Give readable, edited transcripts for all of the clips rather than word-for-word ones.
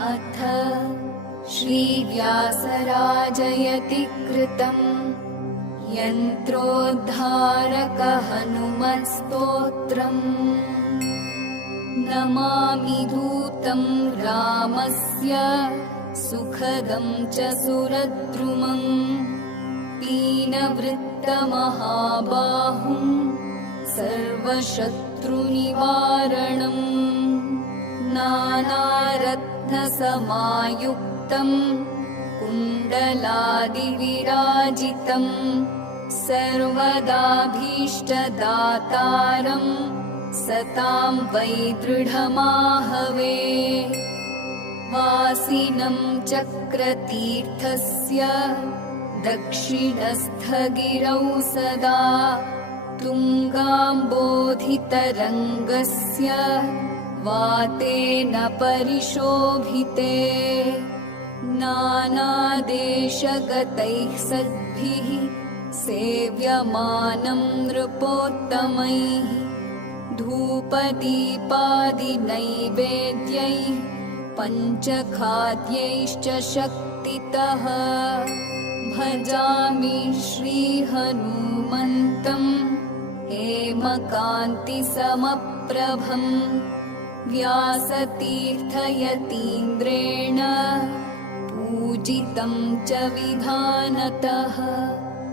अथ श्रीव्यासराजयति कृतम् यन्त्रोद्धारकहनुमत्स्तोत्रम्। नमामि दूतं रामस्य सुखदं च सुरद्रुमम्। पीनवृत्तमहाबाहुं सर्वशत्रुनिवारणम्। नानारत्नसमायुक्तं कुण्डलादिविराजितं। सर्वदाभीष्टदातारं सतां वै दृढमाहवे। वासिनं चक्रतीर्थस्य दक्षिणस्थगिरौ सदा। तुङ्गाम्बोधितरङ्गस्य वातेन परिशोभिते। नानादेशगतैः सद्भिः सेव्यमानं नृपोत्तमैः। धूपदीपादिनैवेद्यैः पञ्चखाद्यैश्च शक्तितः। भजामि श्रीहनुमन्तं हेमकान्तिसमप्रभम्। व्यासतीर्थयतीन्द्रेण पूजितं च विधानतः।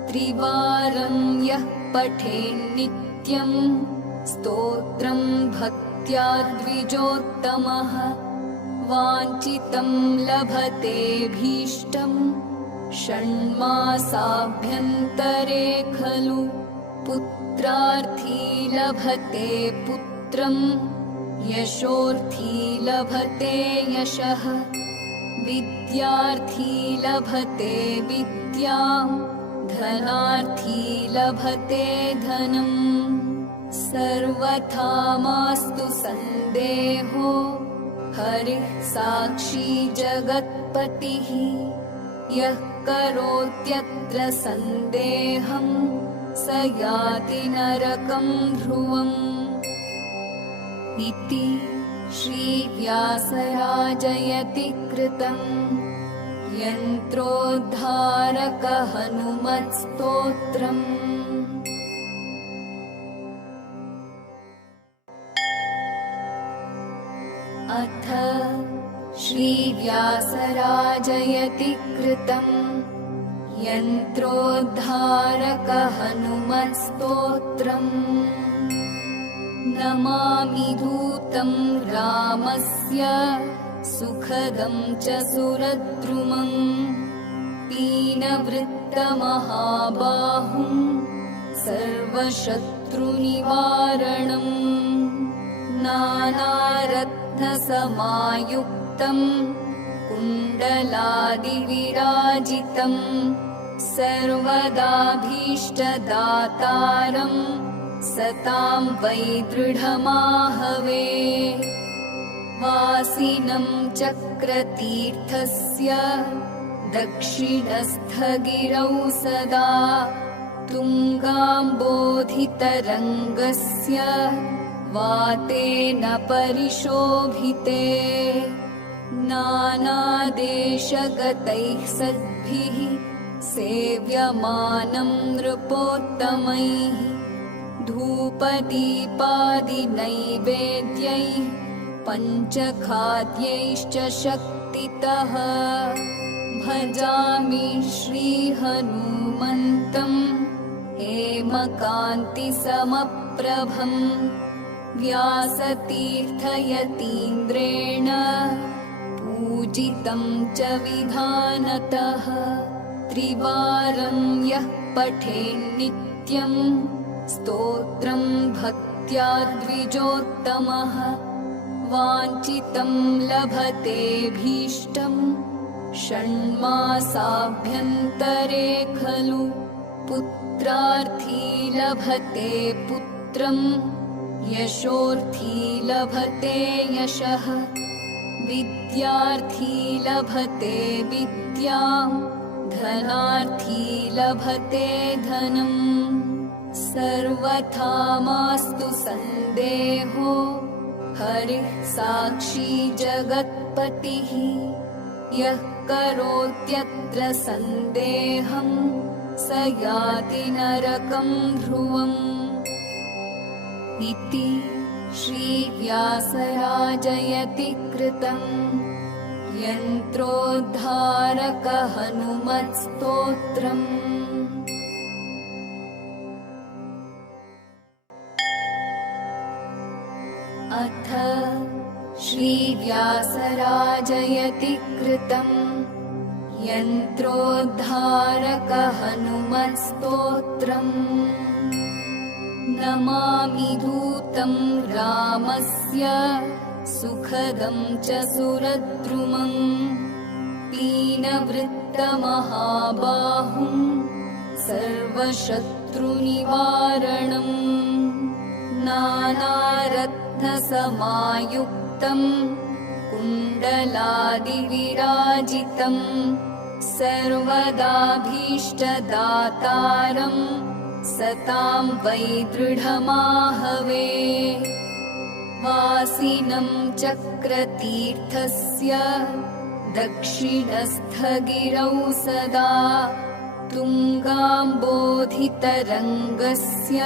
त्रिवारं यः पठेन्नित्यं स्तोत्रं भक्त्या द्विजोत्तमः। वाञ्छितं लभतेऽभीष्टं षण्मासाभ्यन्तरे खलु। पुत्रार्थी लभते पुत्रं यशोर्थी लभते यशः। विद्यार्थी लभते विद्यां धनार्थी लभते धनम्। सर्वथा मास्तु सन्देहो हरिः साक्षी जगत्पतिः। यः करोत्यत्र सन्देहं स याति नरकं ध्रुवम्। इति श्रीव्यासराजयति कृतम् यन्त्रोद्धारकहनुमत्स्तोत्रम्। अथ श्रीव्यासराजयति कृतम् यन्त्रोद्धारकहनुमत्स्तोत्रम्। नमामि दूतं रामस्य सुखदं च सुरद्रुमम्। पीनवृत्तमहाबाहुं सर्वशत्रुनिवारणम्। नानारत्नसमायुक्तं कुण्डलादिविराजितं। सर्वदाभीष्टदातारं सतां वै दृढमाहवे। वासिनं चक्रतीर्थस्य दक्षिणस्थगिरौ सदा। तुङ्गाम्बोधितरङ्गस्य वातेन परिशोभिते। नानादेशगतैः सद्भिः सेव्यमानं नृपोत्तमैः। धूपदीपादिनैवेद्यैः पञ्चखाद्यैश्च शक्तितः। भजामि श्रीहनुमन्तं हेमकान्तिसमप्रभम्। व्यासतीर्थयतीन्द्रेण पूजितं च विधानतः। त्रिवारं यः पठेन्नित्यं स्तोत्रं भक्त्या द्विजोत्तमः। वाञ्छितं लभतेऽभीष्टं षण्मासाभ्यन्तरे खलु। पुत्रार्थी लभते पुत्रं यशोर्थी लभते यशः। विद्यार्थी लभते विद्यां धनार्थी लभते धनम्। सर्वथा मास्तु सन्देहो हरिः साक्षी जगत्पतिः यः करोत्यत्र सन्देहं स याति नरकं ध्रुवम् इति श्रीव्यासराजयति कृतम् यन्त्रोद्धारकहनुमत्स्तोत्रम्। अथ श्रीव्यासराजयति कृतम् यन्त्रोद्धारकहनुमत्स्तोत्रम्। नमामि दूतं रामस्य सुखदं च सुरद्रुमम् पीनवृत्तमहाबाहुं सर्वशत्रुनिवारणम् नानारत्नसमायुक्तं कुण्डलादिविराजितं सर्वदाभीष्टदातारं सतां वै दृढमाहवे वासिनं चक्रतीर्थस्य दक्षिणस्थगिरौ सदा तुङ्गाम्बोधितरङ्गस्य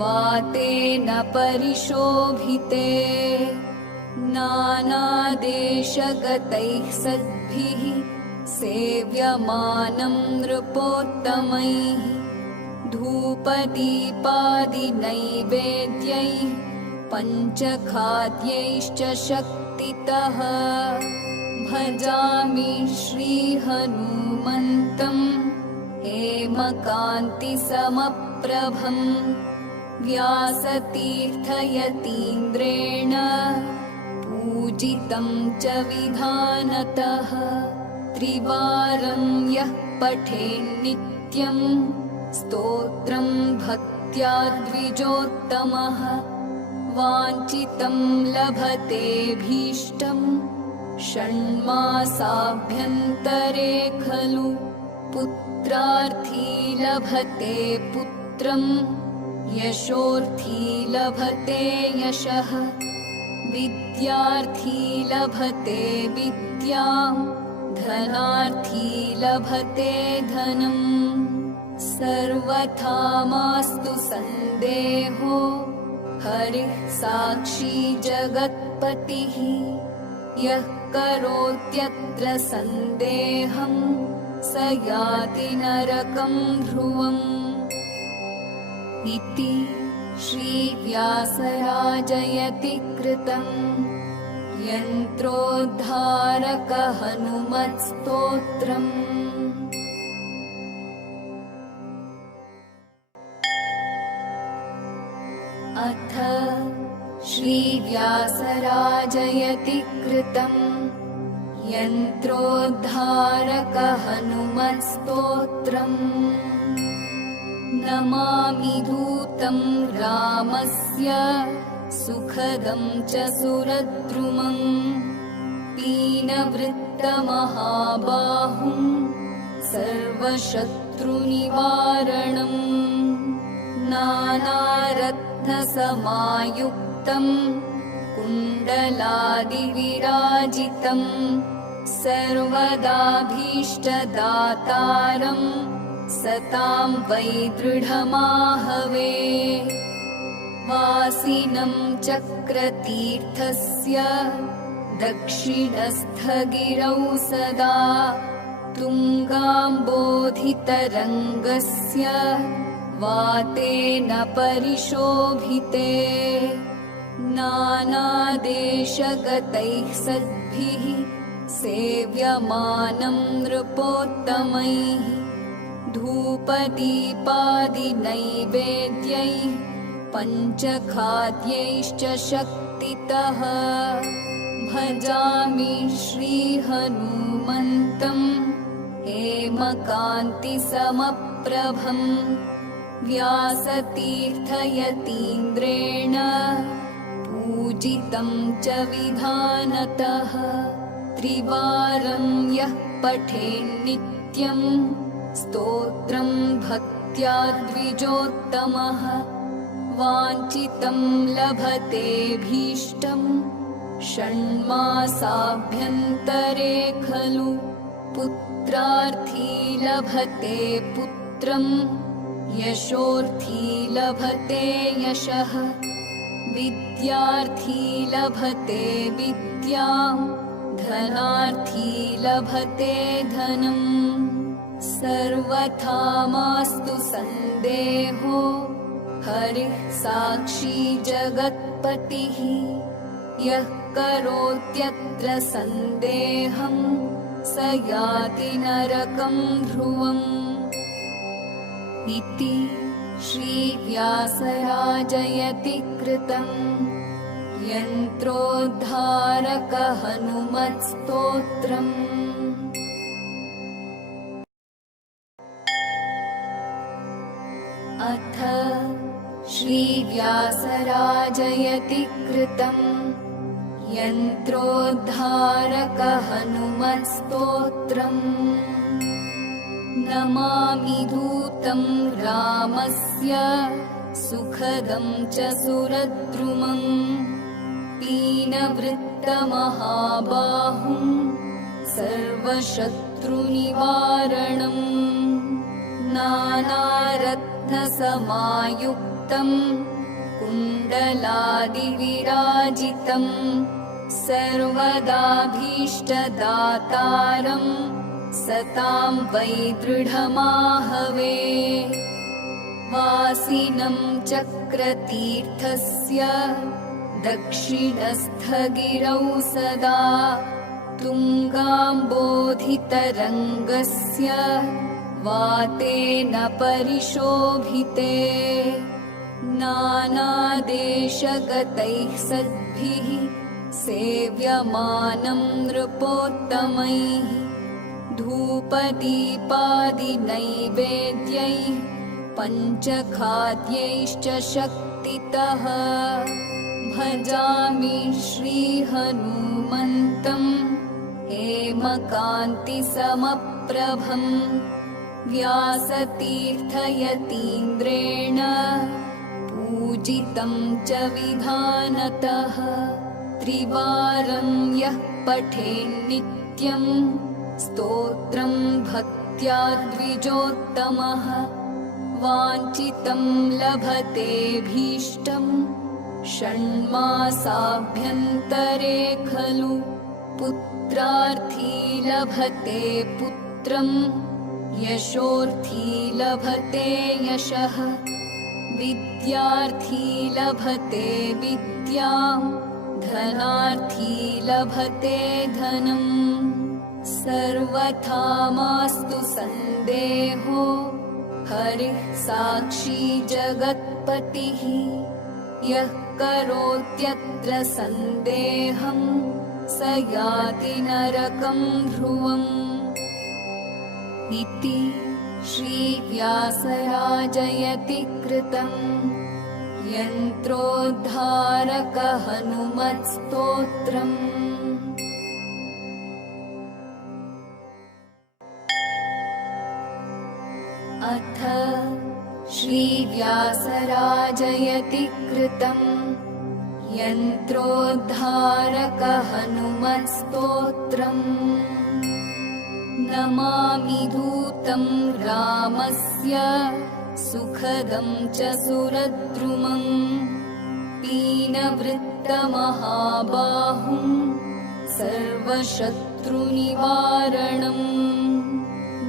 वातेन परिशोभिते नानादेशगतैः सद्भिः सेव्यमानं नृपोत्तमैः धूपदीपादिनैवेद्यैः पञ्चखाद्यैश्च शक्तितः भजामि श्रीहनुमन्तम् हेमकान्तिसमप्रभम् व्यासतीर्थयतीन्द्रेण पूजितं च विधानतः त्रिवारं यः पठेन्नित्यम् स्तोत्रं भक्त्या द्विजोत्तमः वाञ्छितं लभतेऽभीष्टं षण्मासाभ्यन्तरे खलु पुत्रार्थी लभते पुत्रं यशोर्थी लभते यशः विद्यार्थी लभते विद्यां धनार्थी लभते धनम् सर्वथा मास्तु सन्देहो हरिः साक्षी जगत्पतिः यः करोत्यत्र सन्देहं स याति नरकं ध्रुवम् इति श्रीव्यासराजयति कृतम् यन्त्रोद्धारकहनुमत्स्तोत्रम्। अथ श्रीव्यासराजयति कृतम् यन्त्रोद्धारकहनुमत्स्तोत्रम्। नमामि दूतं रामस्य सुखदं च सुरद्रुमम् पीनवृत्तमहाबाहुं सर्वशत्रुनिवारणम् नानारत्नसमायुक्तं कुण्डलादिविराजितं सर्वदाभीष्टदातारं सतां वै दृढमाहवे वासिनं चक्रतीर्थस्य दक्षिणस्थगिरौ सदा तुङ्गाम्बोधितरङ्गस्य वातेन परिशोभिते नानादेशगतैः सद्भिः सेव्यमानं नृपोत्तमैः धूपदीपादिनैवेद्यैः पञ्चखाद्यैश्च शक्तितः भजामि श्रीहनुमन्तम् हेमकान्तिसमप्रभम् व्यासतीर्थयतीन्द्रेण पूजितं च विधानतः त्रिवारं यः पठेन्नित्यम् स्तोत्रं भक्त्या द्विजोत्तमः वाञ्छितं लभतेऽभीष्टं षण्मासाभ्यन्तरे खलु पुत्रार्थी लभते पुत्रं यशोर्थी लभते यशः विद्यार्थी लभते विद्यां धनार्थी लभते धनम् सर्वथा मास्तु सन्देहो हरिः साक्षी जगत्पतिः यः करोत्यत्र सन्देहं स याति नरकं ध्रुवम् इति श्रीव्यासराजयति कृतं यन्त्रोद्धारक हनुमत्स्तोत्रम्। अथ श्रीव्यासराजयति कृतं यन्त्रोद्धारक हनुमत्स्तोत्रम्। नमामि दूतं रामस्य सुखदं च सुरद्रुमं पीनवृत्तमहाबाहुं सर्वशत्रुनिवारणम् नानारत्नसमायुक्तं कुण्डलादिविराजितं सर्वदाभीष्टदातारं सतां वै दृढमाहवे वासिनं चक्रतीर्थस्य दक्षिणस्थगिरौ सदा तुङ्गाम्बोधितरङ्गस्य वातेन परिशोभिते नानादेशगतैः सद्भिः सेव्यमानं नृपोत्तमैः धूपदीपादिनैवेद्यैः पञ्चखाद्यैश्च शक्तितः भजामि श्रीहनुमन्तं हेमकान्तिसमप्रभं व्यासतीर्थयतीन्द्रेण पूजितं च विधानतः त्रिवारं यः पठेन्नित्यं स्तोत्रं भक्त्या द्विजोत्तमः वाञ्छितं लभतेऽभीष्टं षण्मासाभ्यन्तरे खलु पुत्रार्थी लभते पुत्रं यशोर्थी लभते यशः विद्यार्थी लभते विद्यां धनार्थी लभते धनम् सर्वथा मास्तु सन्देहो हरिः साक्षी जगत्पतिः यः करोत्यत्र सन्देहं स याति नरकं ध्रुवम् इति श्रीव्यासराजयति कृतं यन्त्रोद्धारक हनुमत्स्तोत्रम्। अथ श्रीव्यासराजयति कृतं यन्त्रोद्धारक हनुमत्स्तोत्रम्। नमामि दूतं रामस्य सुखदं च सुरद्रुमं पीनवृत्तमहाबाहुं सर्वशत्रुनिवारणम्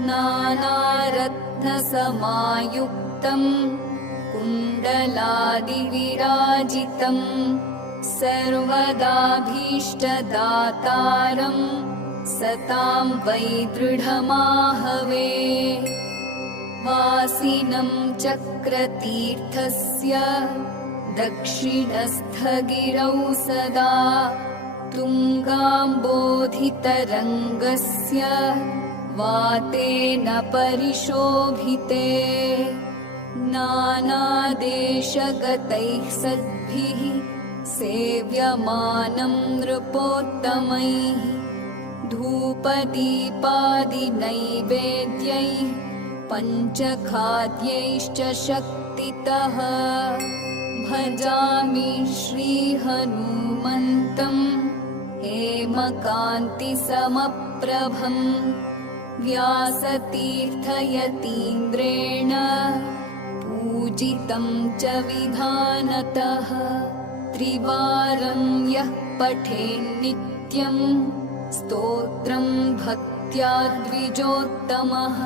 नानारत्नसमायुक्तं कुण्डलादिविराजितं सर्वदाभीष्टदातारं सतां वै दृढमाहवे वासिनं चक्रतीर्थस्य दक्षिणस्थगिरौ सदा तुङ्गाम्बोधितरङ्गस्य वातेन परिशोभिते नानादेशगतैः सद्भिः सेव्यमानं नृपोत्तमैः धूपदीपादिनैवेद्यैः पञ्चखाद्यैश्च शक्तितः भजामि श्रीहनुमन्तम् हेमकान्तिसमप्रभम् व्यासतीर्थयतीन्द्रेण पूजितं च विधानतः त्रिवारं यः पठेन्नित्यं स्तोत्रं भक्त्या द्विजोत्तमः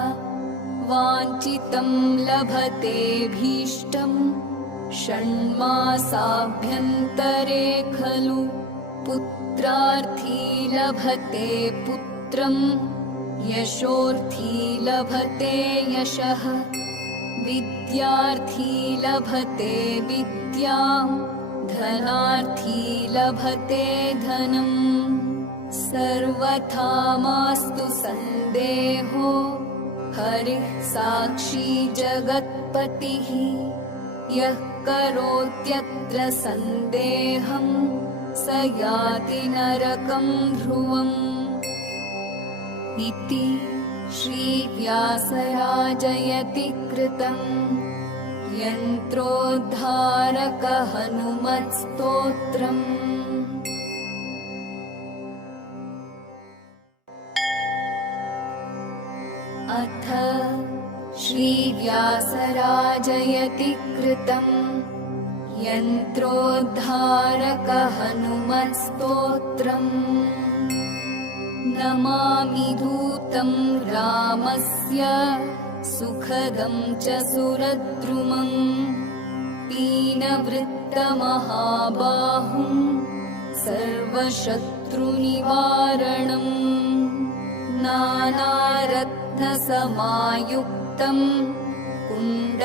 वाञ्छितं लभतेऽभीष्टं षण्मासाभ्यन्तरे खलु पुत्रार्थी लभते पुत्रं यशोर्थी लभते यशः विद्यार्थी लभते विद्यां धनार्थी लभते धनम् सर्वथा मास्तु सन्देहो हरिः साक्षी जगत्पतिः यः करोत्यत्र सन्देहं स याति नरकं ध्रुवम् इति श्रीव्यासराजयति कृतं यन्त्रोद्धारकहनुमत्स्तोत्रम्। अथ श्रीव्यासराजयति कृतं यन्त्रोद्धारकहनुमत्स्तोत्रम्। नमामि दूतं रामस्य सुखदं च सुरद्रुमं पीनवृत्तमहाबाहुं सर्वशत्रुनिवारणम् नानारत्नसमायुक्तं कुण्डलादिविराजितं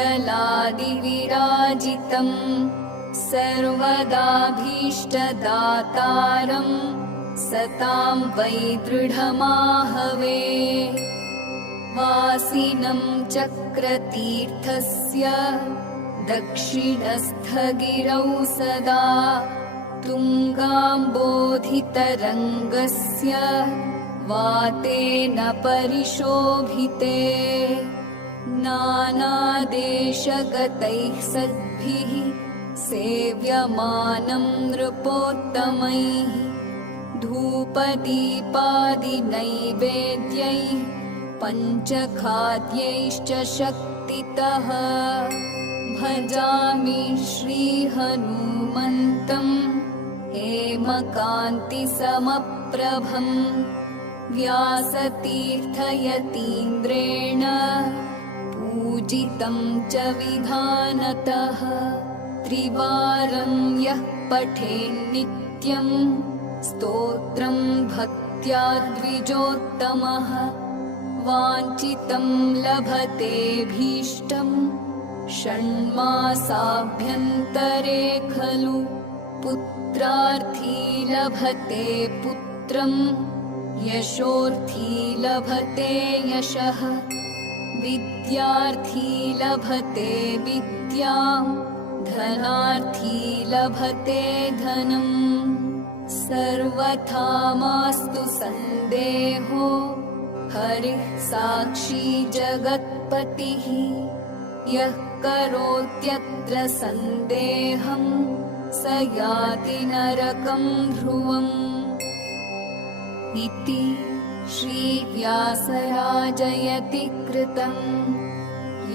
सर्वदाभीष्टदातारम् सतां वै दृढमाहवे वासिनं चक्रतीर्थस्य दक्षिणस्थगिरौ सदा तुङ्गाम्बोधितरङ्गस्य वातेन परिशोभिते नानादेशगतैः सद्भिः सेव्यमानं नृपोत्तमैः धूपदीपादिनैवेद्यैः पञ्चखाद्यैश्च शक्तितः भजामि श्रीहनुमन्तम् हेमकान्तिसमप्रभम् व्यासतीर्थयतीन्द्रेण पूजितं च विधानतः त्रिवारं यः पठेन्नित्यम् स्तोत्रं भक्त्या द्विजोत्तमः वाञ्छितं लभतेऽभीष्टं षण्मासाभ्यन्तरे खलु पुत्रार्थी लभते पुत्रं यशोर्थी लभते यशः विद्यार्थी लभते विद्यां धनार्थी लभते धनम् सर्वथा मास्तु सन्देहो हरिः साक्षी जगत्पतिः यः करोत्यत्र सन्देहं स याति नरकं ध्रुवम् इति श्रीव्यासराजयति कृतं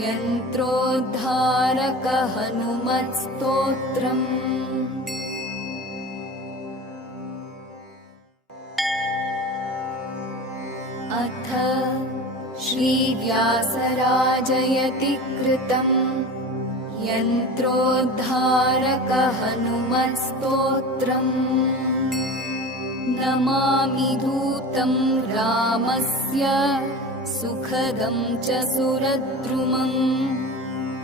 यन्त्रोद्धारकहनुमत्स्तोत्रम्। अथ श्रीव्यासराजयति कृतं यन्त्रोद्धारकहनुमत्स्तोत्रम्। नमामि दूतं रामस्य सुखदं च सुरद्रुमं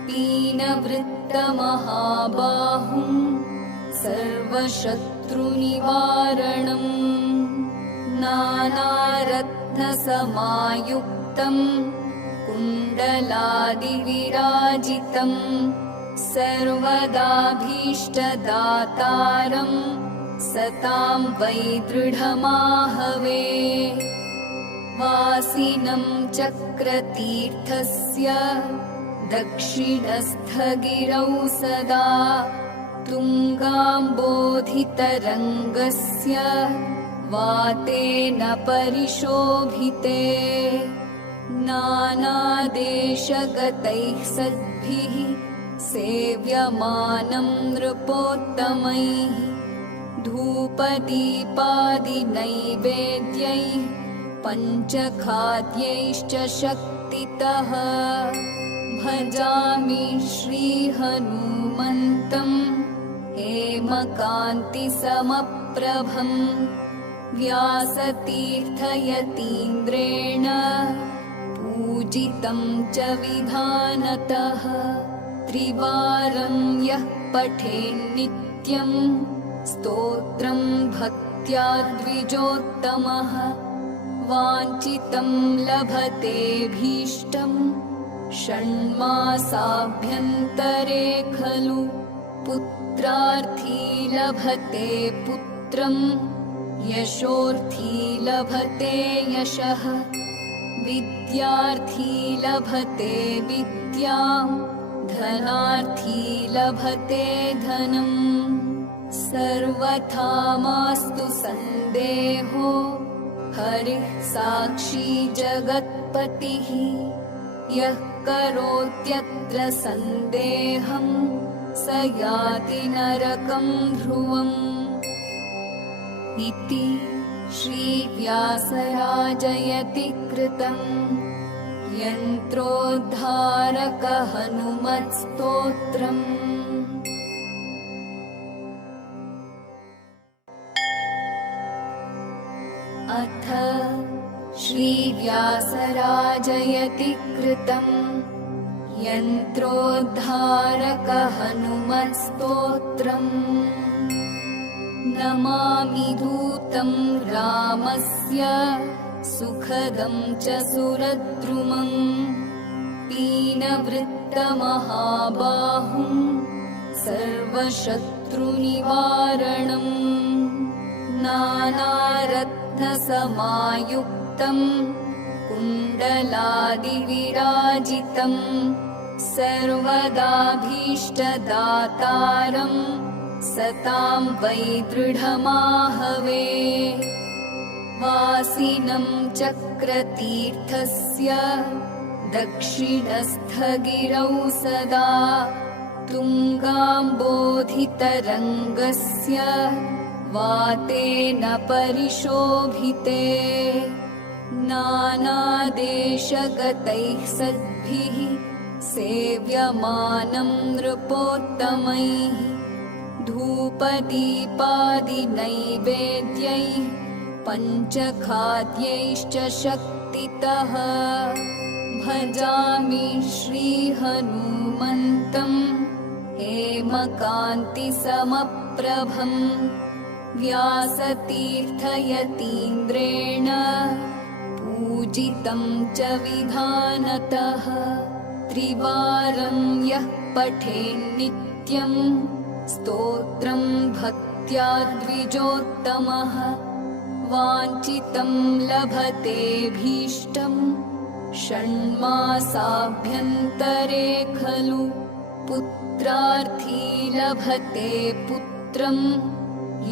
पीनवृत्तमहाबाहुं सर्वशत्रुनिवारणम् नानारत्नसमायुक्तं कुण्डलादिविराजितं सर्वदाभीष्टदातारं सतां वै दृढमाहवे वासिनं चक्रतीर्थस्य दक्षिणस्थगिरौ सदा तुङ्गाम्बोधितरङ्गस्य वातेन परिशोभिते नानादेशगतैः सद्भिः सेव्यमानं नृपोत्तमैः धूपदीपादिनैवेद्यैः पञ्चखाद्यैश्च शक्तितः भजामि श्रीहनुमन्तम् हेमकान्तिसमप्रभम् व्यासतीर्थयतीन्द्रेण पूजितं च विधानतः त्रिवारं यः पठेन्नित्यं स्तोत्रं भक्त्या द्विजोत्तमः वाञ्छितं लभतेऽभीष्टं षण्मासाभ्यन्तरे खलु पुत्रार्थी लभते पुत्रं यशोर्थी लभते यशः विद्यार्थी लभते विद्यां धनार्थी लभते धनम् सर्वथा मास्तु सन्देहो हरिः साक्षी जगत्पतिः यः करोत्यत्र सन्देहं स याति नरकं ध्रुवम् इति श्रीव्यासराजयति कृतम् यन्त्रोद्धारक हनुमत्स्तोत्रम्। अथ श्रीव्यासराजयति कृतम् यन्त्रोद्धारक हनुमत्स्तोत्रम्। नमामि दूतं रामस्य सुखदं च सुरद्रुमं पीनवृत्तमहाबाहुं सर्वशत्रुनिवारणम् नानारत्नसमायुक्तं कुण्डलादिविराजितं सर्वदाभीष्टदातारं सतां वै दृढमाहवे वासिनं चक्रतीर्थस्य दक्षिणस्थगिरौ सदा तुङ्गाम्बोधितरङ्गस्य वातेन परिशोभिते नानादेशगतैः सद्भिः सेव्यमानं नृपोत्तमैः धूपदीपादिनैवेद्यैः पञ्चखाद्यैश्च शक्तितः भजामि श्रीहनुमन्तम् हेमकान्तिसमप्रभम् व्यासतीर्थयतीन्द्रेण पूजितं च विधानतः त्रिवारं यः पठेन्नित्यं स्तोत्रं भक्त्या द्विजोत्तमः वाञ्छितं लभतेऽभीष्टं षण्मासाभ्यन्तरे खलु पुत्रार्थी लभते पुत्रं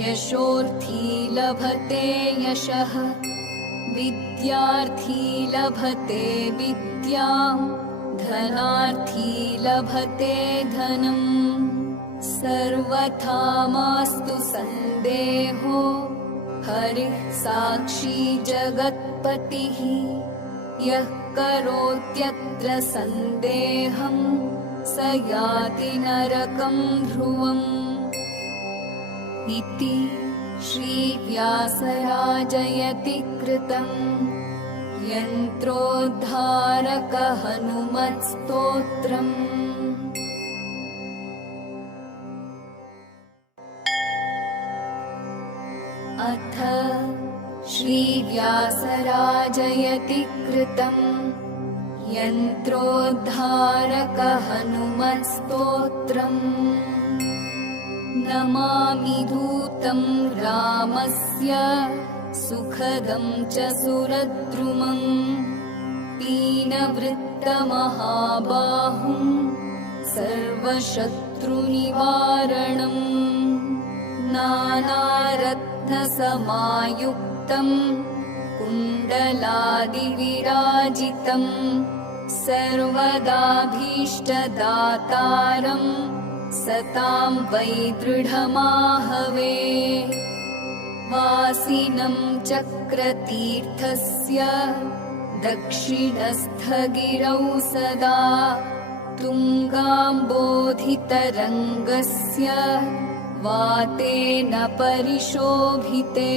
यशोर्थी लभते यशः विद्यार्थी लभते विद्यां धनार्थी लभते धनम् सर्वथा मास्तु सन्देहो हरिः साक्षी जगत्पतिः यः करोत्यत्र सन्देहं स याति नरकं ध्रुवम् इति श्रीव्यासराजयति कृतम् यन्त्रोद्धारक हनुमत्स्तोत्रम्। अथ श्रीव्यासराजयति कृतम् यन्त्रोद्धारक हनुमत्स्तोत्रम्। नमामि दूतं रामस्य सुखदं च सुरद्रुमं पीनवृत्तमहाबाहुं सर्वशत्रुनिवारणम् सर्वशत्रुनिवारणम् नानारत्नसमायुक्तम् कुण्डलादिविराजितम् सर्वदाभीष्टदातारम् सतां वै दृढमाहवे वासिनं चक्रतीर्थस्य दक्षिणस्थगिरौ सदा तुङ्गाम्बोधितरङ्गस्य वातेन परिशोभिते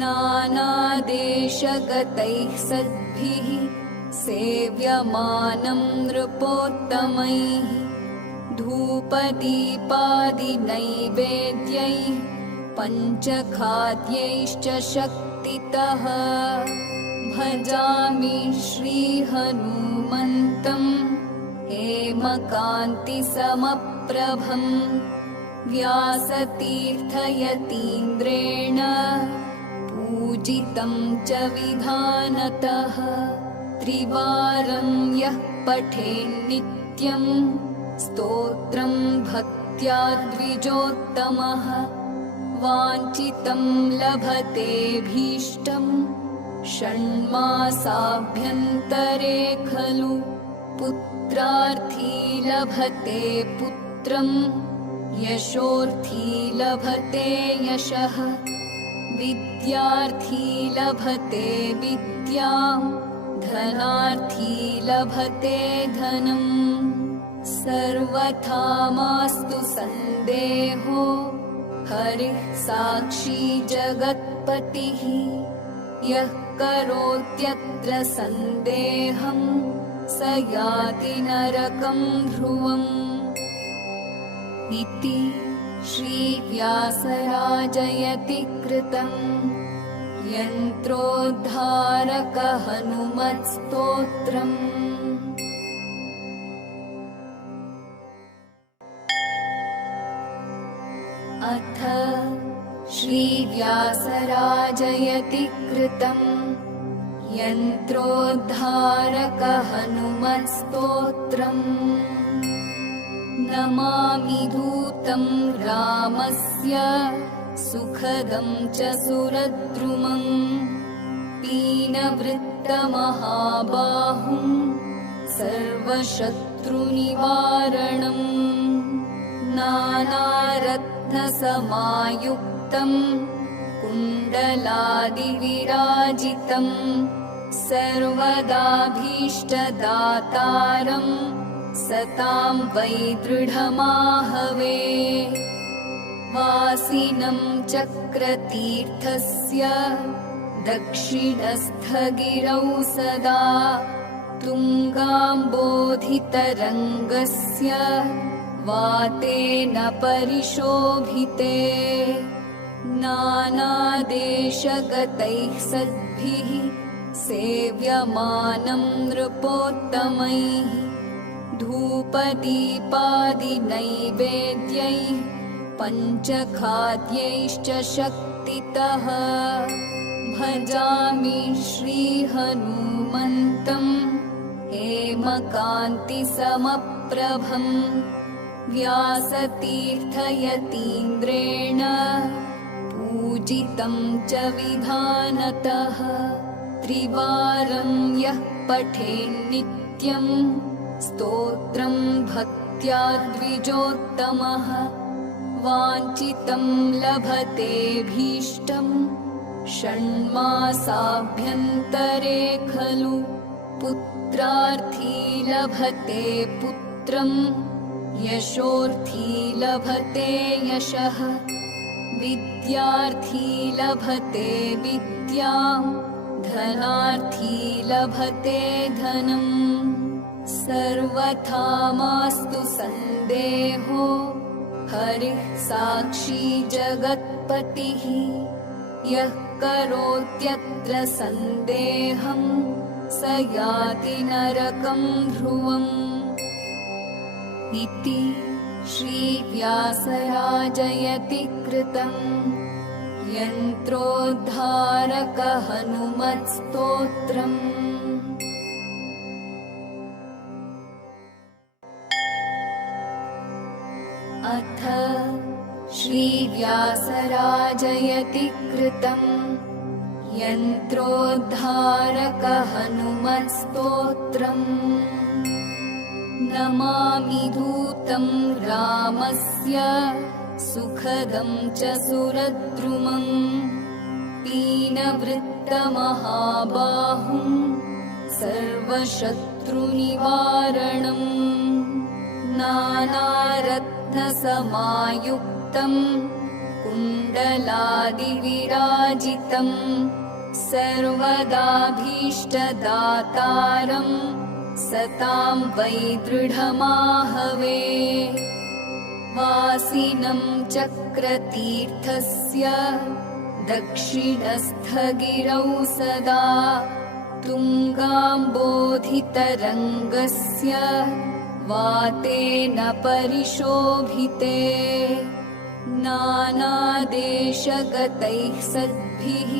नानादेशगतैः सद्भिः सेव्यमानं नृपोत्तमैः धूपदीपादिनैवेद्यैः पञ्चखाद्यैश्च शक्तितः भजामि श्रीहनुमन्तं हेमकान्तिसमप्रभम् व्यासतीर्थयतीन्द्रेण पूजितं च विधानतः त्रिवारं यः पठेन्नित्यं स्तोत्रं भक्त्या द्विजोत्तमः वाञ्छितं लभतेऽभीष्टं षण्मासाभ्यन्तरे खलु पुत्रार्थी लभते पुत्रं यशोर्थी लभते यशः विद्यार्थी लभते विद्यां धनार्थी लभते धनम् सर्वथा मास्तु सन्देहो हरिः साक्षी जगत्पतिः यः करोत्यत्र सन्देहं स याति नरकं ध्रुवम् इति श्रीव्यासराजयति कृतं यन्त्रोद्धारकहनुमत्स्तोत्रम् अथ श्रीव्यासराजयति कृतं यन्त्रोद्धारकहनुमत्स्तोत्रम् नमामि दूतं रामस्य सुखदं च सुरद्रुमं पीनवृत्तमहाबाहुं सर्वशत्रुनिवारणम् नानारत्नसमायुक्तं कुण्डलादिविराजितं सर्वदाभीष्टदातारम् सतां वै दृढमाहवे वासिनं चक्रतीर्थस्य दक्षिणस्थगिरौ सदा तुङ्गाम्बोधितरङ्गस्य वातेन परिशोभिते नानादेशगतैः सद्भिः सेव्यमानं नृपोत्तमैः धूपदीपादिनैवेद्यैः पञ्चखाद्यैश्च शक्तितः भजामि श्रीहनुमन्तं हेमकान्तिसमप्रभम् व्यासतीर्थयतीन्द्रेण पूजितं च विधानतः त्रिवारं यः पठेन्नित्यं स्तोत्रं भक्त्या द्विजोत्तमः वाञ्छितं लभतेऽभीष्टं षण्मासाभ्यन्तरे खलु पुत्रार्थी लभते पुत्रं यशोर्थी लभते यशः विद्यार्थी लभते विद्यां धनार्थी लभते धनम् सर्वथा मास्तु सन्देहो हरिः साक्षी जगत्पतिः यः करोत्यत्र सन्देहं स याति नरकं ध्रुवम् इति श्रीव्यासराजयति कृतं यन्त्रोद्धारकहनुमत्स्तोत्रम् श्रीव्यासराजयति कृतं यन्त्रोद्धारक हनुमत्स्तोत्रम् नमामि दूतं रामस्य सुखदं च सुरद्रुमं पीनवृत्तमहाबाहुं सर्वशत्रुनिवारणम् नानारत्नसमायुक्तं कुण्डलादिविराजितं सर्वदाभीष्टदातारं सतां वै दृढमाहवे वासिनं चक्रतीर्थस्य दक्षिणस्थगिरौ सदा तुङ्गाम्बोधितरङ्गस्य वातेन परिशोभिते नानादेशगतैः सद्भिः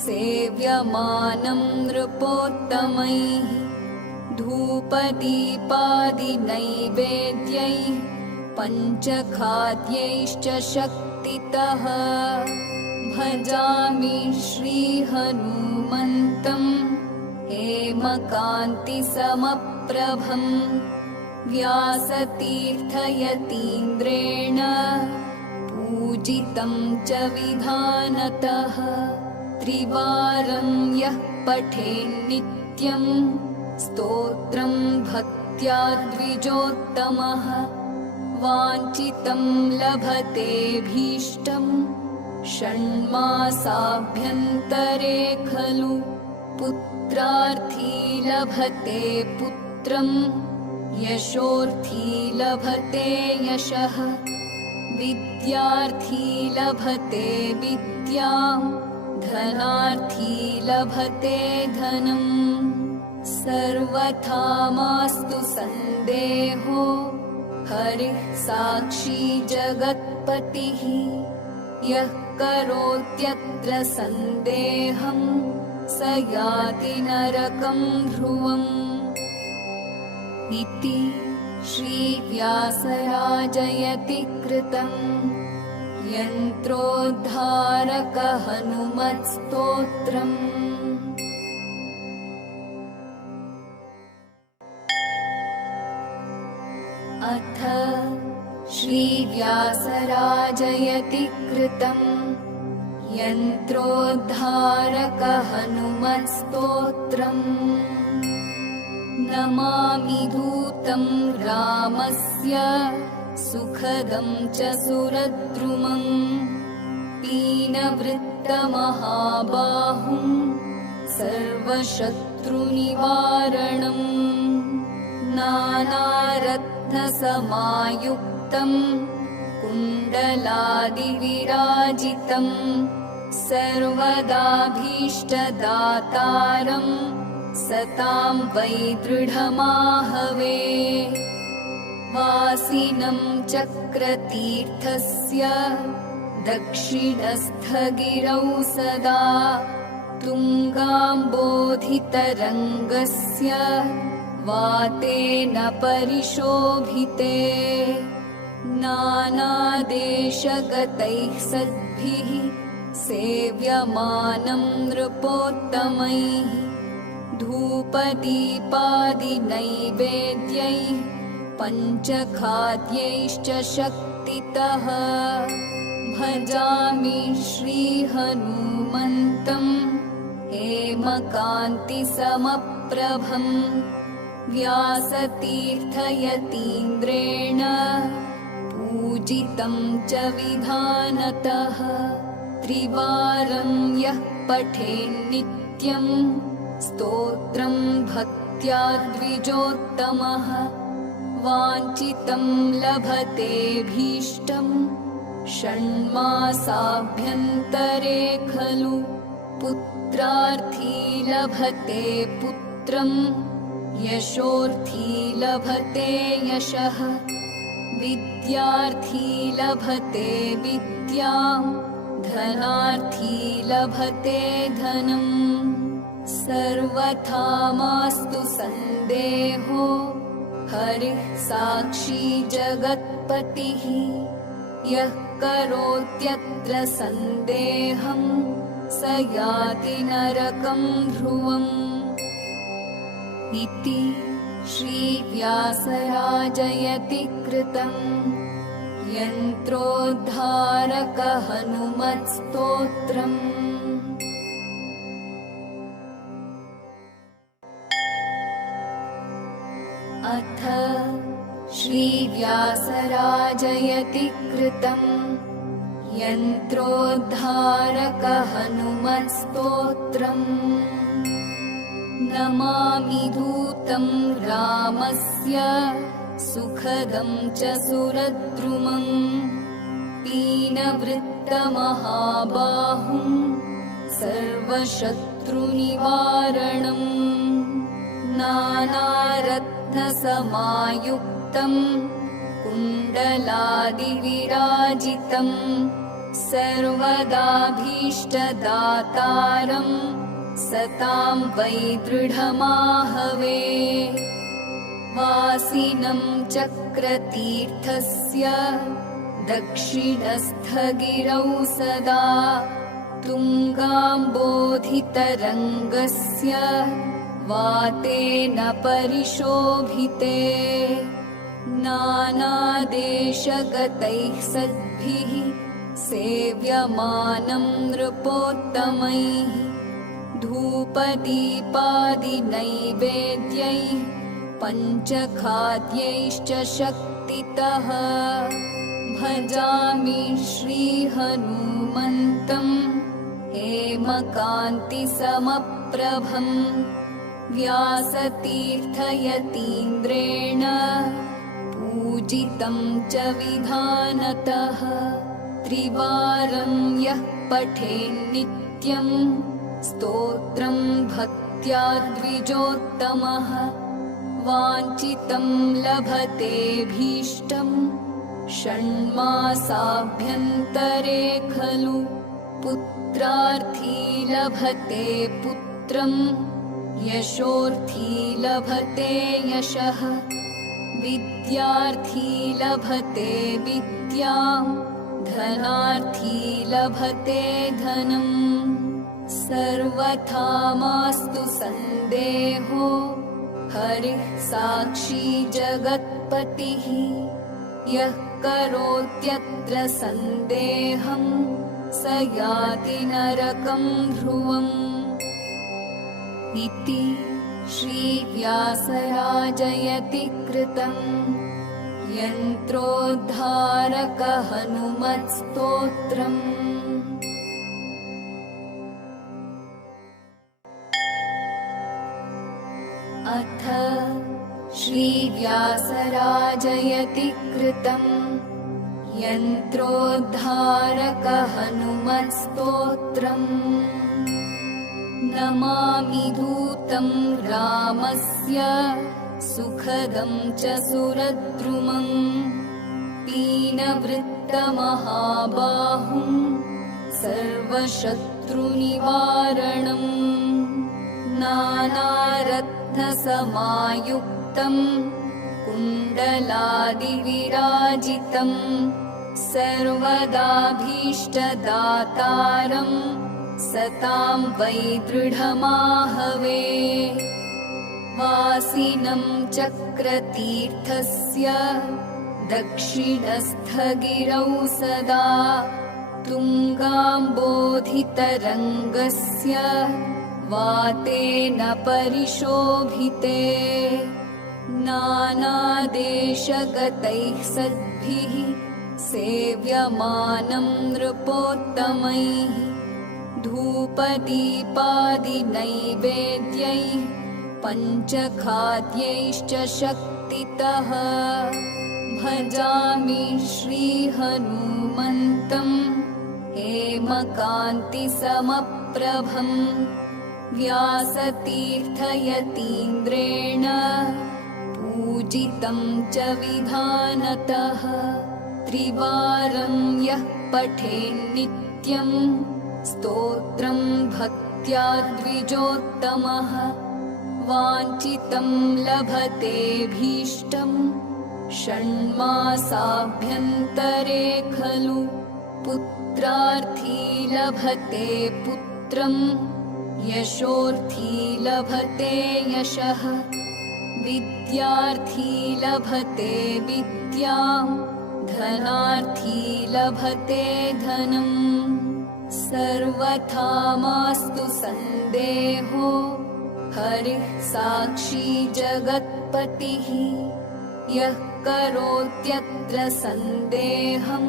सेव्यमानं नृपोत्तमैः धूपदीपादिनैवेद्यैः पञ्चखाद्यैश्च शक्तितः भजामि श्रीहनुमन्तं हेमकान्तिसमप्रभम् व्यासतीर्थयतीन्द्रेण पूजितं च विधानतः त्रिवारं यः पठेन्नित्यं स्तोत्रं भक्त्या द्विजोत्तमः वाञ्छितं लभतेऽभीष्टं षण्मासाभ्यन्तरे खलु पुत्रार्थी लभते पुत्रं यशोर्थी लभते यशः विद्यार्थी लभते विद्यां धनार्थी लभते धनम् सर्वथा मास्तु सन्देहो हरिः साक्षी जगत्पतिः यः करोत्यत्र सन्देहं स याति नरकं ध्रुवम् इति श्रीव्यासराजयति कृतं यन्त्रोद्धारक हनुमत्स्तोत्रम् अथ श्रीव्यासराजयति कृतं यन्त्रोद्धारक हनुमत्स्तोत्रम् नमामि दूतं रामस्य सुखदं च सुरद्रुमं पीनवृत्तमहाबाहुं सर्वशत्रुनिवारणम् नानारत्नसमायुक्तं कुण्डलादिविराजितं सर्वदाभीष्टदातारं सतां वै दृढमाहवे वासिनं चक्रतीर्थस्य दक्षिणस्थगिरौ सदा तुङ्गाम्बोधितरङ्गस्य वातेन परिशोभिते नानादेशगतैः सद्भिः सेव्यमानं नृपोत्तमैः धूपदीपादिनैवेद्यैः पञ्चखाद्यैश्च शक्तितः भजामि श्रीहनुमन्तं हेमकान्तिसमप्रभम् व्यासतीर्थयतीन्द्रेण पूजितं च विधानतः त्रिवारं यः पठेन्नित्यं स्तोत्रं भक्त्या द्विजोत्तमः वाञ्छितं लभतेऽभीष्टं षण्मासाभ्यन्तरे खलु पुत्रार्थी लभते पुत्रं यशोर्थी लभते यशः विद्यार्थी लभते विद्यां धनार्थी लभते धनम् सर्वथा मास्तु सन्देहो हरिः साक्षी जगत्पतिः यः करोत्यत्र सन्देहं स याति नरकं ध्रुवम् इति श्रीव्यासराजयति कृतम् यन्त्रोद्धारक हनुमत्स्तोत्रम्। अथ श्रीव्यासराजयति कृतम् यन्त्रोद्धारक हनुमत्स्तोत्रम्। नमामि दूतं रामस्य सुखदं च सुरद्रुमं पीनवृत्तमहाबाहुं सर्वशत्रुनिवारणम् नानारत्नसमायुक्तं कुण्डलादिविराजितं सर्वदाभीष्टदातारं सतां वै दृढमाहवे। वासिनं चक्रतीर्थस्य दक्षिणस्थगिरौ सदा तुङ्गाम्बोधितरङ्गस्य वातेन परिशोभिते नानादेशगतैः सद्भिः सेव्यमानं नृपोत्तमैः धूपदीपादिनैवेद्यैः पञ्चखाद्यैश्च शक्तितः भजामि श्रीहनुमन्तं हेमकान्तिसमप्रभं व्यासतीर्थयतीन्द्रेण पूजितं च विधानतः त्रिवारं यः पठेन्नित्यं स्तोत्रं भक्त्या द्विजोत्तमः वाञ्छितं लभतेऽभीष्टं षण्मासाभ्यन्तरे खलु पुत्रार्थी लभते पुत्रं यशोर्थी लभते यशः विद्यार्थी लभते विद्यां धनार्थी लभते धनम् सर्वथा मास्तु सन्देहो हरिः साक्षी जगत्पतिः यः करोत्यत्र सन्देहं स याति नरकं ध्रुवम् इति श्रीव्यासराजयति कृतम् यन्त्रोद्धारक हनुमत्स्तोत्रम्। अथ श्रीव्यासराजयति कृतम् यन्त्रोद्धारक हनुमत्स्तोत्रम्। नमामि दूतं रामस्य सुखदं च सुरद्रुमं पीनवृत्तमहाबाहुं सर्वशत्रुनिवारणम् नानारत्नसमायुक्तं कुण्डलादिविराजितं सर्वदाभीष्टदातारं सतां वै दृढमाहवे। वासिनं चक्रतीर्थस्य दक्षिणस्थगिरौ सदा तुङ्गाम्बोधितरङ्गस्य वातेन परिशोभिते नानादेशगतैः सद्भिः सेव्यमानं नृपोत्तमैः धूपदीपादिनैवेद्यैः पञ्चखाद्यैश्च शक्तितः भजामि श्रीहनुमन्तं हेमकान्तिसमप्रभं व्यासतीर्थयतीन्द्रेण पूजितं च विधानतः त्रिवारं यः पठेन्नित्यं स्तोत्रं भक्त्या द्विजोत्तमः वाञ्छितं लभतेऽभीष्टं षण्मासाभ्यन्तरे खलु पुत्रार्थी लभते पुत्रं यशोर्थी लभते यशः विद्यार्थी लभते विद्यां धनार्थी लभते धनम् सर्वथा मास्तु सन्देहो हरिः साक्षी जगत्पतिः यः करोत्यत्र सन्देहं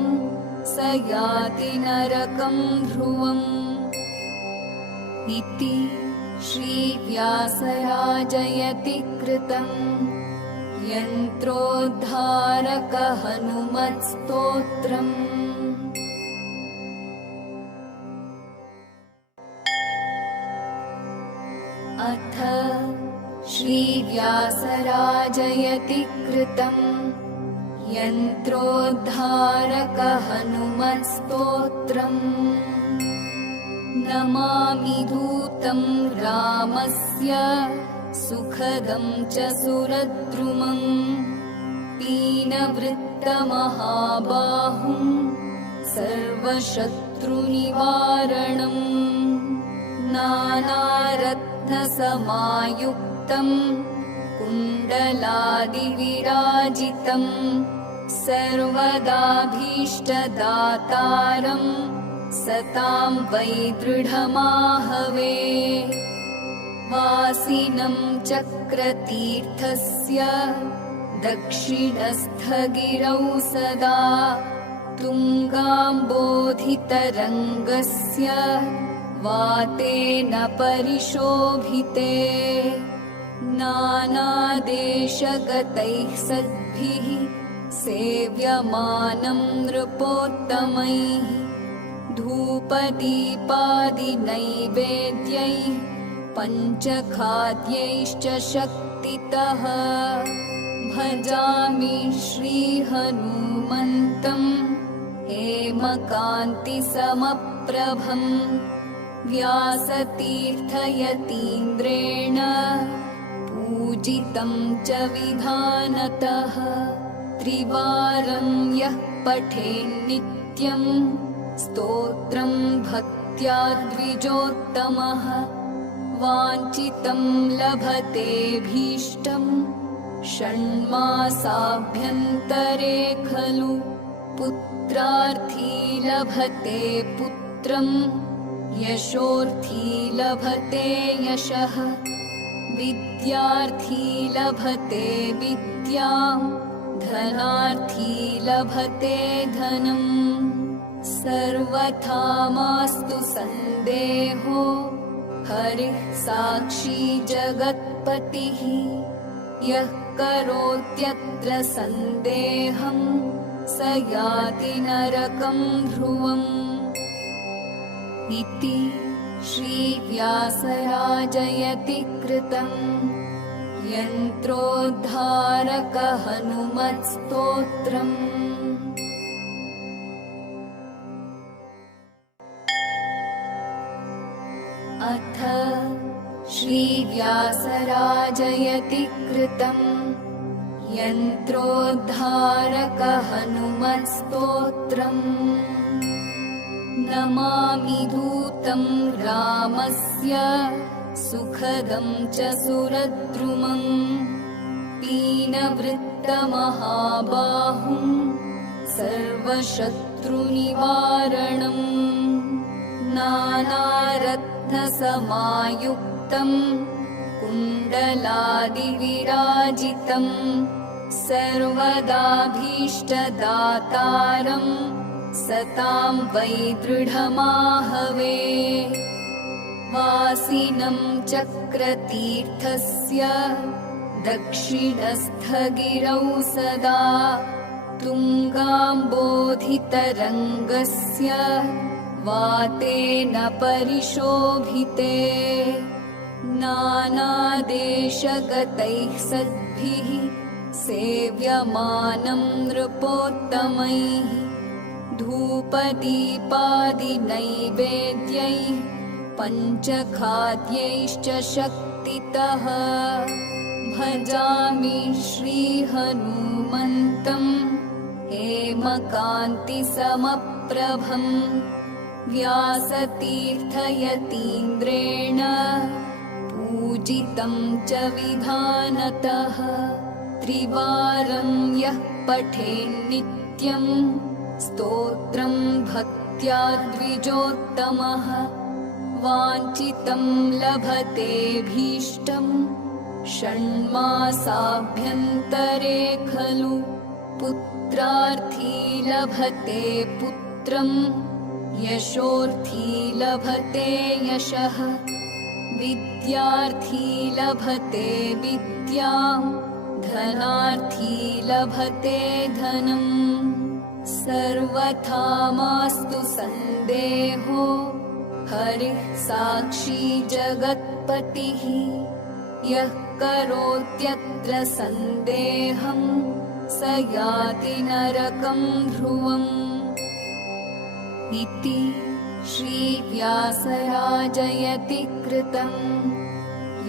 स याति नरकं ध्रुवम् इति श्रीव्यासराजयति कृतं यन्त्रोद्धारकहनुमत्स्तोत्रम्। अथ श्रीव्यासराजयति कृतं यन्त्रोद्धारकहनुमत्स्तोत्रम्। नमामि दूतं रामस्य सुखदं च सुरद्रुमं पीनवृत्तमहाबाहुं सर्वशत्रुनिवारणम् नानारत्नसमायुक्तं कुण्डलादिविराजितं सर्वदाभीष्टदातारं सतां वै दृढमाहवे वासिनं चक्रतीर्थस्य दक्षिणस्थगिरौ सदा तुङ्गाम्बोधितरङ्गस्य वातेन परिशोभिते नानादेशगतैः सद्भिः सेव्यमानं नृपोत्तमैः धूपदीपादिनैवेद्यैः पञ्चखाद्यैश्च शक्तितः भजामि श्रीहनुमन्तम् हेमकान्तिसमप्रभम् व्यासतीर्थयतीन्द्रेण पूजितं च विधानतः त्रिवारं यः पठेन्नित्यं स्तोत्रं भक्त्या द्विजोत्तमः वाञ्छितं लभतेऽभीष्टं षण्मासाभ्यन्तरे खलु पुत्रार्थी लभते पुत्रं यशोर्थी लभते यशः विद्यार्थी लभते विद्यां धनार्थी लभते धनम् सर्वथा मास्तु सन्देहो हरिः साक्षी जगत्पतिः यः करोत्यत्र सन्देहं स याति नरकं ध्रुवम् इति श्रीव्यासराजयति कृतं यन्त्रोद्धारकहनुमत्स्तोत्रम्। अथ श्रीव्यासराजयति कृतं यन्त्रोद्धारकहनुमत्स्तोत्रम्। नमामि दूतं रामस्य सुखदं च सुरद्रुमं पीनवृत्तमहाबाहुं सर्वशत्रुनिवारणम् नानारत्नसमायुक्तं कुण्डलादिविराजितं सर्वदाभीष्टदातारं सतां वै दृढमाहवे वासिनं चक्रतीर्थस्य दक्षिणस्थगिरौ सदा तुङ्गाम्बोधितरङ्गस्य वातेन परिशोभिते नानादेशगतैः सद्भिः सेव्यमानं नृपोत्तमैः धूपदीपादिनैवेद्यैः पञ्चखाद्यैश्च शक्तितः भजामि श्रीहनुमन्तम् हेमकान्तिसमप्रभम् समप्रभम् व्यासतीर्थयतीन्द्रेण पूजितं च विधानतः त्रिवारं यः पठेन्नित्यं स्तोत्रं भक्त्या द्विजोत्तमः वाञ्छितं लभतेऽभीष्टं षण्मासाभ्यन्तरे खलु पुत्रार्थी लभते पुत्रं यशोर्थी लभते यशः विद्यार्थी लभते विद्यां धनार्थी लभते धनम् सर्वथा मास्तु सन्देहो हरिः साक्षी जगत्पतिः यः करोत्यत्र सन्देहं स याति नरकं ध्रुवम् इति श्रीव्यासराजयति कृतम्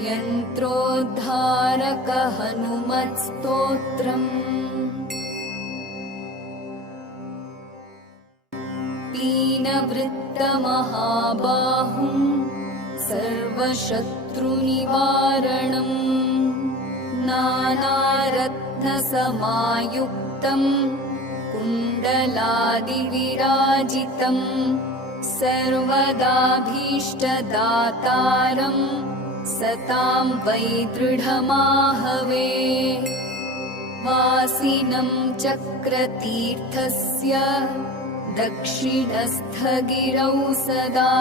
यन्त्रोद्धारक हनुमत्स्तोत्रम् पीनवृत्तमहाबाहुं सर्वशत्रुनिवारणम् नानारत्नसमायुक्तं कुण्डलादिविराजितं सर्वदाभीष्टदातारं सतां वै दृढमाहवे वासिनं चक्रतीर्थस्य दक्षिणस्थगिरौ सदा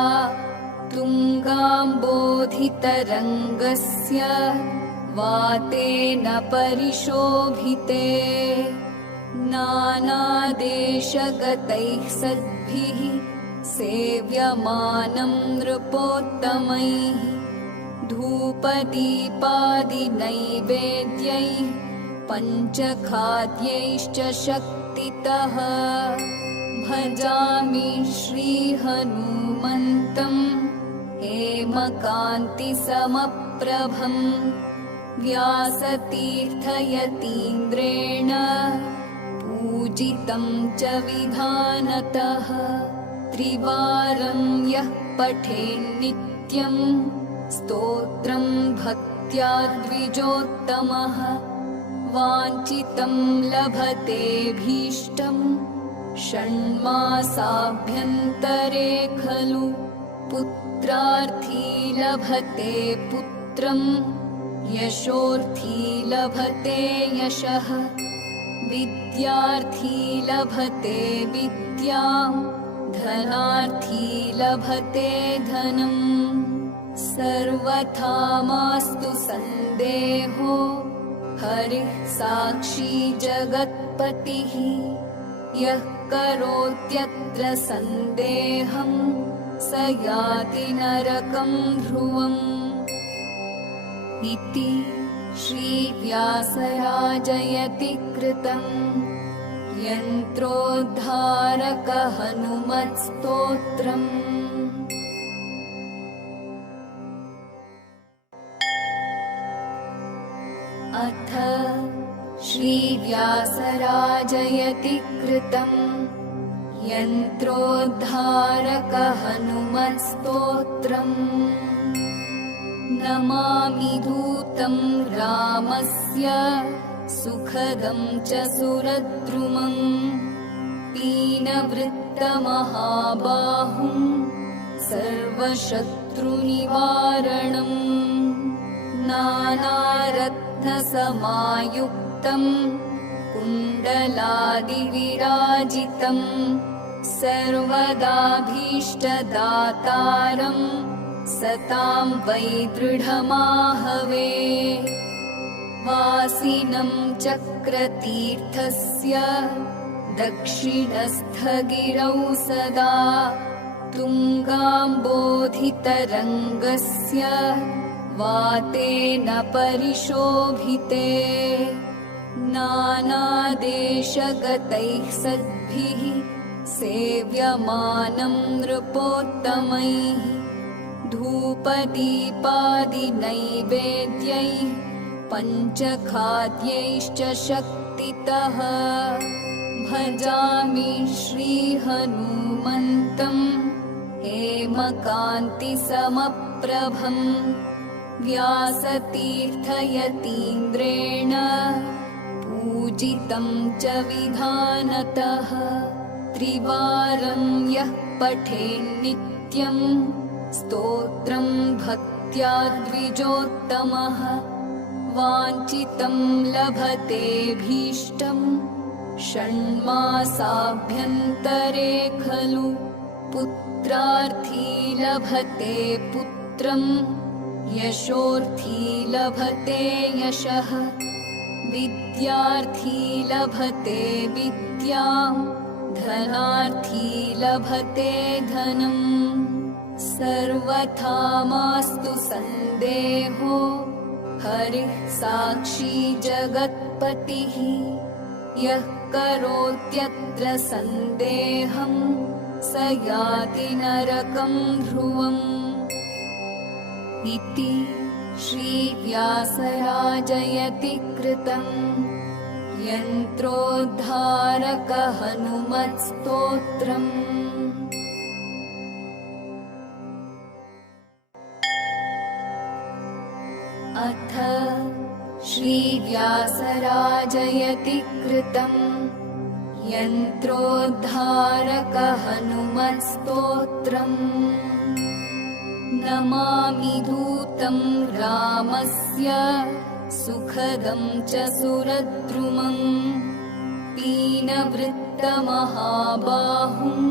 तुङ्गाम्बोधितरङ्गस्य वातेन परिशोभिते नानादेशगतैः सद्भिः सेव्यमानं नृपोत्तमैः धूपदीपादिनैवेद्यैः पञ्चखाद्यैश्च शक्तितः भजामि श्रीहनुमन्तम् हेमकान्तिसमप्रभम् व्यासतीर्थयतीन्द्रेण पूजितं च विधानतः त्रिवारं यः पठेन्नित्यं स्तोत्रं भक्त्या द्विजोत्तमः वाञ्छितं लभतेऽभीष्टं षण्मासाभ्यन्तरे खलु पुत्रार्थी लभते पुत्रं यशोर्थी लभते यशः विद्यार्थी लभते विद्यां धनार्थी लभते धनम् सर्वथा मास्तु सन्देहो हरिः साक्षी जगत्पतिः यः करोत्यत्र सन्देहं स याति नरकं ध्रुवम् इति श्रीव्यासराजयति कृतम् यन्त्रोद्धारक हनुमत्स्तोत्रम् अथ श्रीव्यासराजयति कृतम् यन्त्रोद्धारक हनुमत्स्तोत्रम् नमामि दूतं रामस्य सुखदं च सुरद्रुमं पीनवृत्तमहाबाहुं सर्वशत्रुनिवारणम् नानारत्नसमायुक्तं कुण्डलादिविराजितं सर्वदाभीष्टदातारं सतां वै दृढमाहवे वासिनं चक्रतीर्थस्य दक्षिणस्थगिरौ सदा तुङ्गाम्बोधितरङ्गस्य वातेन परिशोभिते नानादेशगतैः सद्भिः सेव्यमानं नृपोत्तमैः धूपदीपादिनैवेद्यैः पञ्चखाद्यैश्च शक्तितः भजामि श्रीहनुमन्तम् हनुमन्तं हेमकान्तिसमप्रभं व्यासतीर्थयतीन्द्रेण पूजितं च विधानतः त्रिवारं यः पठेन्नित्यं स्तोत्रं भक्त्या द्विजोत्तमः वाञ्छितं लभतेऽभीष्टं षण्मासाभ्यन्तरे खलु पुत्रार्थी लभते पुत्रं यशोर्थी लभते यशः विद्यार्थी लभते विद्यां धनार्थी लभते धनम् सर्वथा मास्तु सन्देहो हरिः साक्षी जगत्पतिः यः करोत्यत्र सन्देहं स याति नरकं ध्रुवम् इति श्रीव्यासराजयति कृतं यन्त्रोद्धारक हनुमत्स्तोत्रम्। अथ श्रीव्यासराजयति कृतं यन्त्रोद्धारक हनुमत्स्तोत्रम्। नमामि दूतं रामस्य सुखदं च सुरद्रुमं पीनवृत्तमहाबाहुं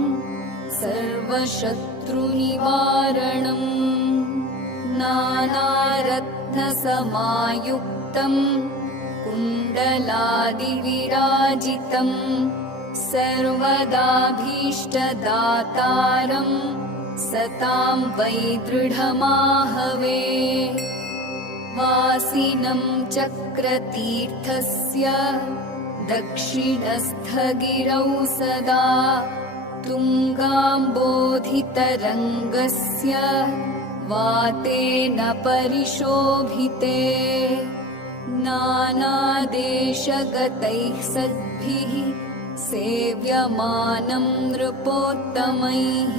सर्वशत्रुनिवारणम् नानारत्नसमायुक्तं कुण्डलादिविराजितं सर्वदाभीष्टदातारं सतां वै दृढमाहवे वासिनं चक्रतीर्थस्य दक्षिणस्थगिरौ सदा तुङ्गाम्बोधितरङ्गस्य वातेन परिशोभिते नानादेशगतैः सद्भिः सेव्यमानं नृपोत्तमैः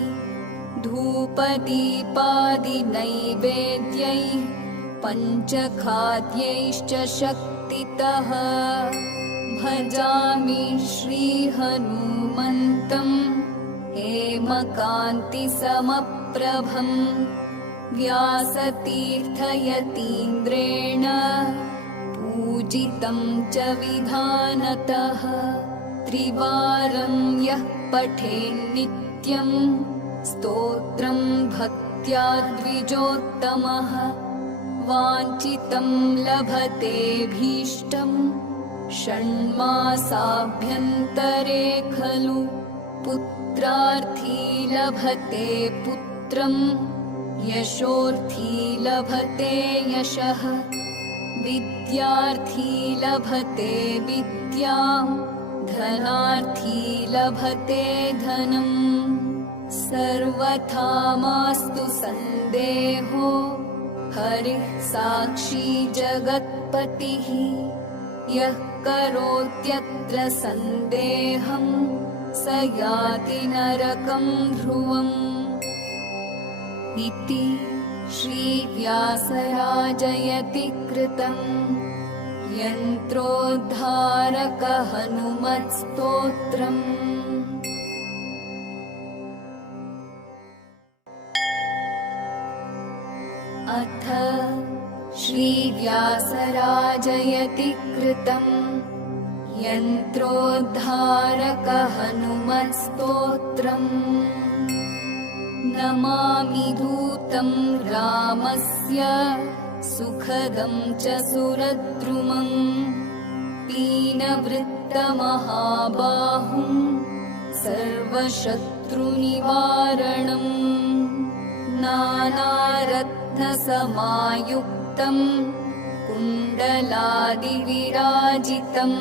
धूपदीपादिनैवेद्यैः पञ्चखाद्यैश्च शक्तितः भजामि श्रीहनुमन्तं हेमकान्तिसमप्रभं व्यासतीर्थयतीन्द्रेण पूजितं च विधानतः त्रिवारं यः पठेन्नित्यं स्तोत्रं भक्त्या द्विजोत्तमः वाञ्छितं लभतेऽभीष्टं षण्मासाभ्यन्तरे खलु पुत्रार्थी लभते पुत्रं यशोर्थी लभते यशः विद्यार्थी लभते विद्यां धनार्थी लभते धनम् सर्वथा मास्तु सन्देहो हरिः साक्षी जगत्पतिः यः करोत्यत्र सन्देहं स याति नरकं ध्रुवम् इति श्रीव्यासराजयति कृतं यन्त्रोद्धारक हनुमत्स्तोत्रम्। अथ श्रीव्यासराजयति कृतं यन्त्रोद्धारक हनुमत्स्तोत्रम्। नमामि दूतं रामस्य सुखदं च सुरद्रुमं पीनवृत्तमहाबाहुं सर्वशत्रुनिवारणम् नानारत्नसमायुक्तं कुण्डलादिविराजितं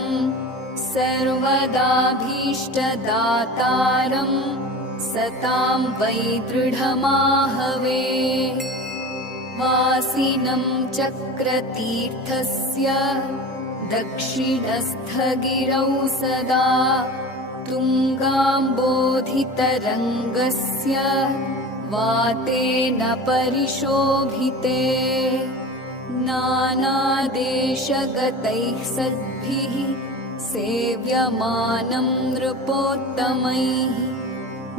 सर्वदाभीष्टदातारं सतां वै दृढमाहवे वासिनं चक्रतीर्थस्य दक्षिणस्थगिरौ सदा तुङ्गाम्बोधितरङ्गस्य वातेन परिशोभिते नानादेशगतैः सद्भिः सेव्यमानं नृपोत्तमैः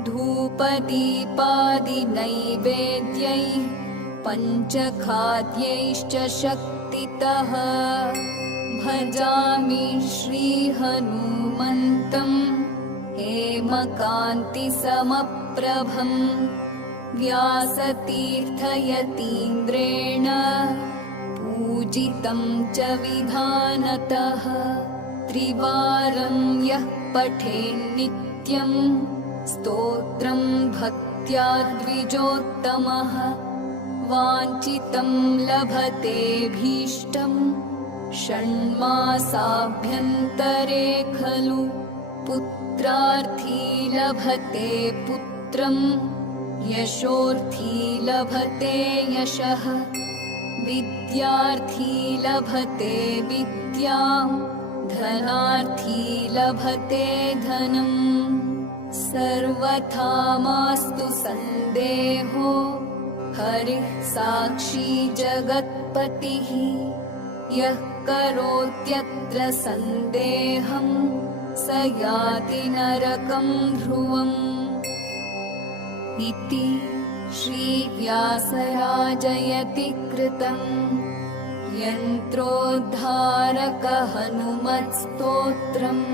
धूपदीपादिनैवेद्यैः पञ्चखाद्यैश्च शक्तितः भजामि श्रीहनुमन्तं हेमकान्तिसमप्रभम् व्यासतीर्थयतीन्द्रेण पूजितं च विधानतः त्रिवारं यः पठेन्नित्यं स्तोत्रं भक्त्या द्विजोत्तमः वाञ्छितं लभतेऽभीष्टं षण्मासाभ्यन्तरे खलु पुत्रार्थी लभते पुत्रं यशोर्थी लभते यशः विद्यार्थी लभते विद्यां धनार्थी लभते धनम् सर्वथा मास्तु सन्देहो हरिः साक्षी जगत्पतिः यः करोत्यत्र सन्देहं स याति नरकं ध्रुवम् इति श्रीव्यासराजयति कृतं यन्त्रोद्धारक हनुमत्स्तोत्रम्।